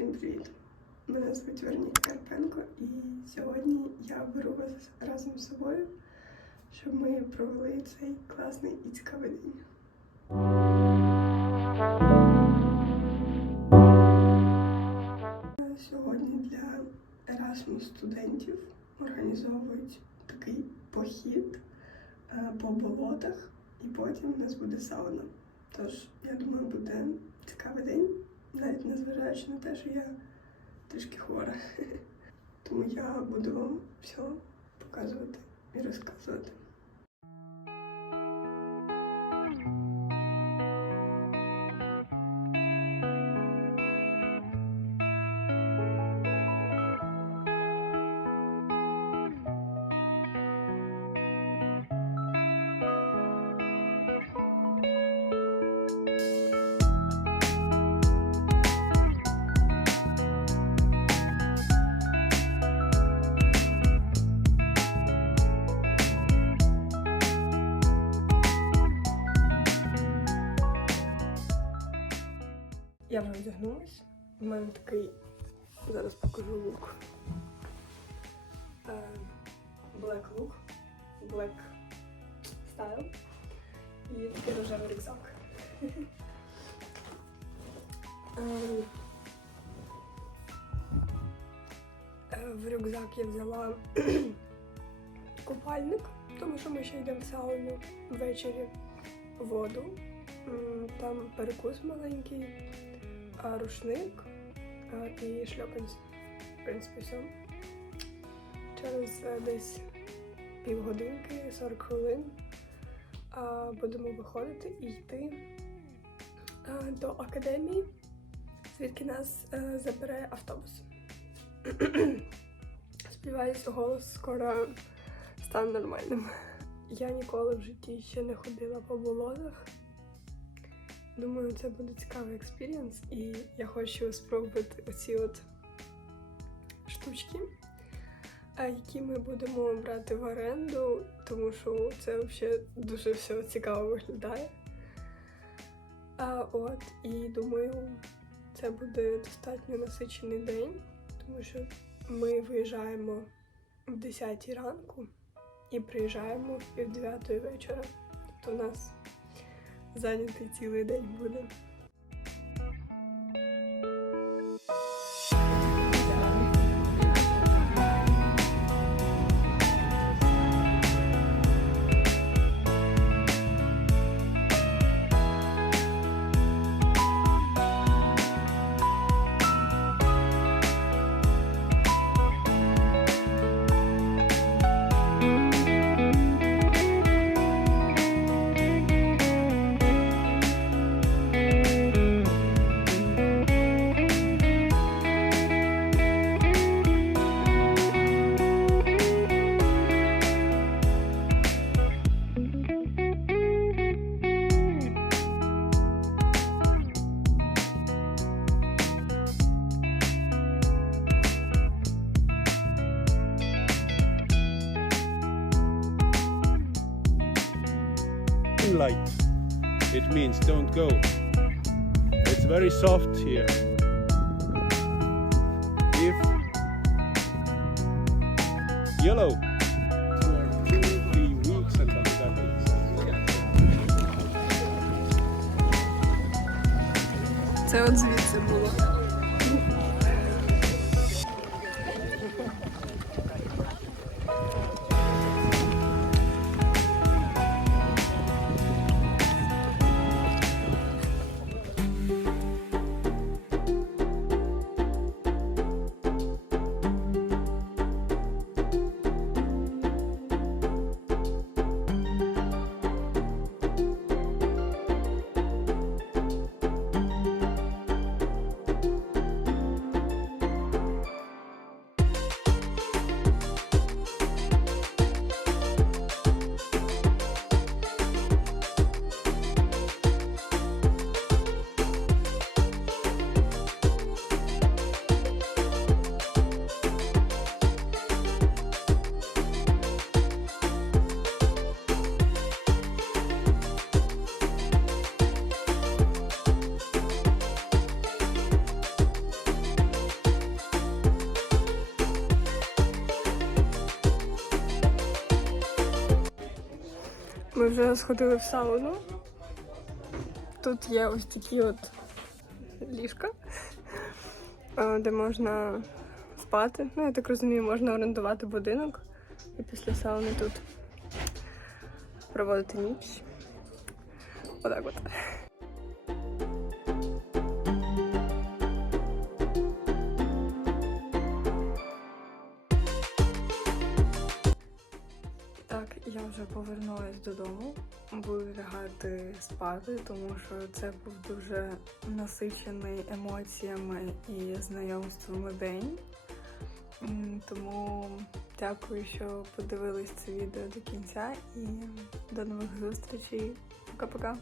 Всім привіт! Мене звуть Вероніка Карпенко, і сьогодні я беру вас разом з собою, щоб ми провели цей класний і цікавий день. Сьогодні для Erasmus студентів організовують такий похід е, по болотах, і потім у нас буде сауна. Тож, я думаю, буде цікавий день, навіть незважаючи на те, що я трішки хвора. Тому я буду вам все показувати і розказувати. Я вже одягнулась. У мене такий зараз покажу лук. Е, Black look, black style. І такий рожевий рюкзак. Е, В рюкзак я взяла купальник, тому що ми ще йдемо в сауну ввечері воду. Там перекус маленький, рушник і шльопанці. В принципі, все. Через е, десь півгодинки, 40 хвилин будемо виходити і йти до академії, звідки нас е, забере автобус. Сподіваюся, голос скоро стане нормальним. Я ніколи в житті ще не ходила по болотах. Думаю, це буде цікавий експірієнс, і я хочу спробувати оці от штучки, які ми будемо брати в оренду, тому що це взагалі дуже все цікаво виглядає. А от, і думаю, це буде достатньо насичений день, тому що ми виїжджаємо в 10 ранку і приїжджаємо в пів 9 вечора. Тобто у нас зайнятий цілий день буде. light. It means don't go. It's very soft here. If yellow for two, three weeks and then that is- Це от звідси було. Ми вже сходили в сауну. Тут є ось такі от ліжка, е, де можна спати. Ну, я так розумію, можна орендувати будинок і після сауни тут проводити ніч. Отак от. Я вже повернулася додому. Буду лягати спати, тому що це був дуже насичений емоціями і знайомствами день. Тому дякую, що подивились це відео до кінця і до нових зустрічей. Пока-пока.